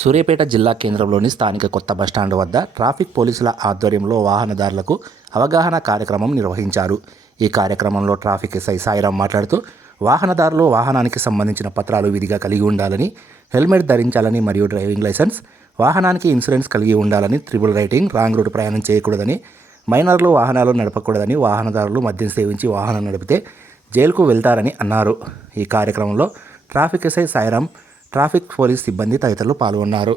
సూర్యాపేట జిల్లా కేంద్రంలోని స్థానిక కొత్త బస్టాండ్ వద్ద ట్రాఫిక్ పోలీసుల ఆధ్వర్యంలో వాహనదారులకు అవగాహన కార్యక్రమం నిర్వహించారు. ఈ కార్యక్రమంలో ట్రాఫిక్ ఎస్ఐ సాయిరాం మాట్లాడుతూ వాహనదారులు వాహనానికి సంబంధించిన పత్రాలు విధిగా కలిగి ఉండాలని హెల్మెట్ ధరించాలని మరియు డ్రైవింగ్ లైసెన్స్ వాహనానికి ఇన్సూరెన్స్ కలిగి ఉండాలని త్రిబుల్ రైటింగ్ రాంగ్ రూట్ ప్రయాణం చేయకూడదని మైనర్లు వాహనాలు నడపకూడదని వాహనదారులు మద్యం సేవించి వాహనం నడిపితే జైలుకు వెళ్తారని అన్నారు. ఈ కార్యక్రమంలో traffic SI Sairam traffic police సిబ్బంది తదితరులు పాల్గొన్నారు.